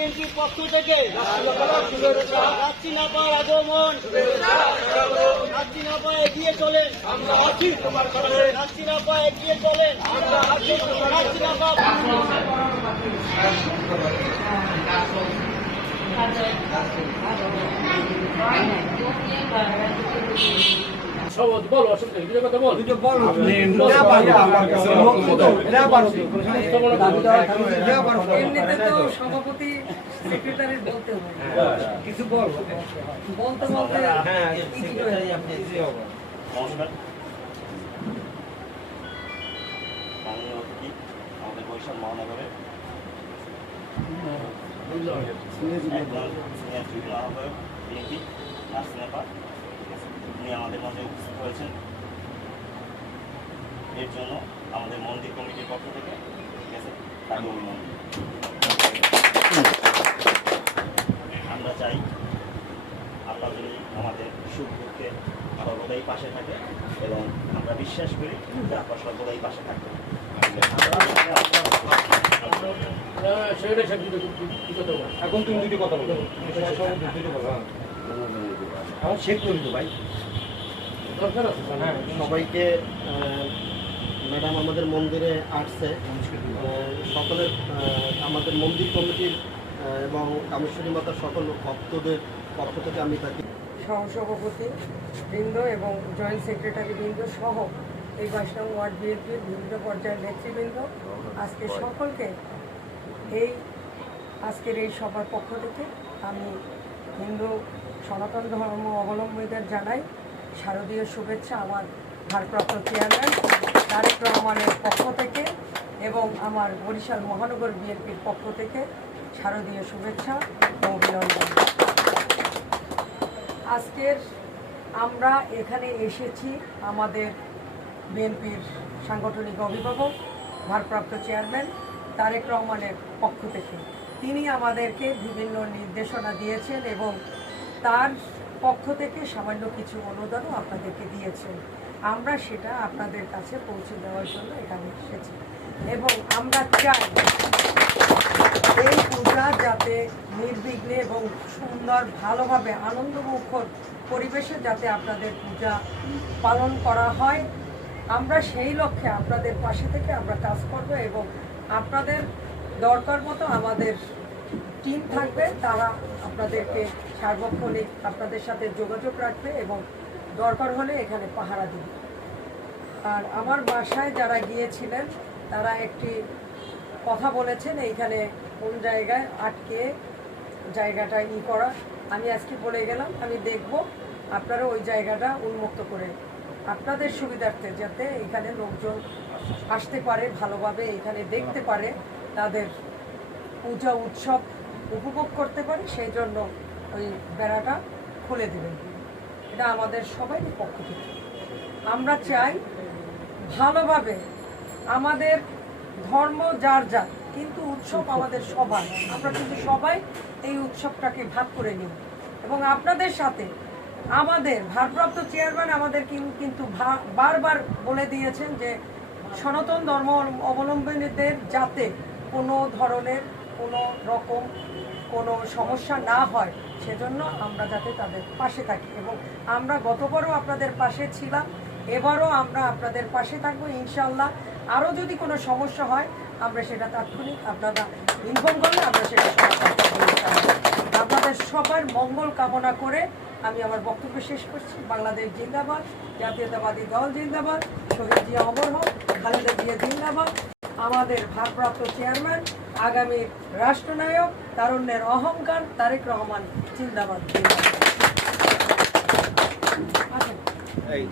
বিএনপির পক্ষ থেকে না পাওয়ার আগমন। না পাওয়া এগিয়ে চলেন। আমরা আছি না পাওয়া এগিয়ে চলেন। আমরা আছি না পাওয়া সহজ বল অসুবিধা দুটো কথা বল এমনিতে তো সভাপতি সেক্রেটারি বলতে হয় কিছু বল বলতে বলতে হয়ে যায়। নমস্কার মাননীয় অতিথি আমাদের বরিশাল মহানগরের একজন সিনিয়র যুগ্ম আহ্বায়ক বিএনপি নাসিনাপা উনি আমাদের মাঝে উপস্থিত হয়েছেন। এর জন্য আমাদের মন্দির কমিটির পক্ষ থেকে ঠিক আছে? তাকে অভিনন্দন। আমরা চাই আপনার যদি আমাদের সুখ দুঃখে সর্বদাই পাশে থাকে এবং আমরা বিশ্বাস করি যে আপনার সর্বদাই পাশে বল এখন তুমি দুটো কথা বলো। শেখ করি তো ভাই। দরকার আছে? হ্যাঁ সবাইকে আহ, ম্যাডাম আমাদের মন্দিরে আসছে। সকলের আমাদের মন্দির কমিটির এবং কামেশ্বরী মাতার সকল ভক্তদের পক্ষ থেকে আমি তাকে সহসভাপতি বৃন্দ এবং জয়েন্ট সেক্রেটারি বৃন্দ সহ এই বাইশ ওয়ার্ড বিএনপির বিভিন্ন পর্যায়ের নেতৃবৃন্দ আজকে সকলকে এই আজকের এই সভার পক্ষ থেকে আমি হিন্দু সনাতন ধর্ম অবলম্বীদের জানাই শারদীয় শুভেচ্ছা আমার ভারপ্রাপ্ত চেয়ারম্যান, তারেক রহমানের পক্ষ থেকে এবং আমার বরিশাল মহানগর বিএনপির পক্ষ থেকে শারদীয় শুভেচ্ছা ও অভিনন্দন। আজকের আমরা এখানে এসেছি আমাদের বিএনপির সাংগঠনিক অভিভাবক, ভারপ্রাপ্ত চেয়ারম্যান তারেক রহমানের পক্ষ থেকে। তিনি আমাদেরকে বিভিন্ন নির্দেশনা দিয়েছেন এবং তার পক্ষ থেকে সামান্য কিছু অনুদানও আপনাদেরকে দিয়েছেন। আমরা সেটা আপনাদের কাছে পৌঁছে দেওয়ার জন্য এখানে এসেছি। এবং আমরা চাই এই পূজা যাতে নির্বিঘ্নে এবং সুন্দর ভালোভাবে আনন্দমুখর পরিবেশে যাতে আপনাদের পূজা পালন করা হয়। আমরা সেই লক্ষ্যে আপনাদের পাশে থেকে আমরা কাজ করব এবং আপনাদের দরকার মতো আমাদের টিম থাকবে, তারা আপনাদেরকে সার্বক্ষণিক আপনাদের সাথে যোগাযোগ রাখবে এবং দরকার হলে এখানে পাহারা দিবে। আর আমার বাসায় যারা গিয়েছিলেন, তারা একটি কথা বলেছেন, এইখানে কোন জায়গায় আটকে জায়গাটা ই করা। আমি আজকে বলে গেলাম, আমি দেখব, আপনারা ওই জায়গাটা উন্মুক্ত করে আপনাদের সুবিধার্থে যাতে এখানে লোকজন আসতে পারে, ভালোভাবে এখানে দেখতে পারে, তাদের পূজা, উৎসব উপভোগ করতে পারি, সেই জন্য ওই বেড়াটা খুলে দেবেন। এটা আমাদের সবাই পক্ষ থেকে। আমরা চাই ভালোভাবে আমাদের ধর্ম যার যার, কিন্তু উৎসব আমাদের সবার। আমরা কিন্তু সবাই এই উৎসবটাকে ভাগ করে নিই। এবং আপনাদের সাথে আমাদের ভারপ্রাপ্ত চেয়ারম্যান আমাদের কিন্তু বারবার বলে দিয়েছেন যে সনাতন ধর্ম অবলম্বনীদের যাতে কোনো ধরনের কোনো রকম কোনো সমস্যা না হয়, সেজন্য আমরা যাতে তাদের পাশে থাকি। এবং আমরা গতবারও আপনাদের পাশে ছিলাম, এবারও আমরা আপনাদের পাশে থাকব ইনশাল্লাহ আরও যদি কোনো সমস্যা হয়, আমরা সেটা তাৎক্ষণিক আপনারা ইনফর্ম করলে আমরা সেটা। আপনাদের সবার মঙ্গল কামনা করে আমি আমার বক্তব্য শেষ করছি। বাংলাদেশ জিন্দাবাদ, জাতীয়তাবাদী দল জিন্দাবাদ, শহীদ জিয়া অমর হোক, খালেদা জিয়া জিন্দাবাদ। আমাদের ভারপ্রাপ্ত চেয়ারম্যান আগামী রাষ্ট্রনায়ক তারুণ্যের অহংকার তারেক রহমান জিন্দাবাদ। জিন্দাবাদ এই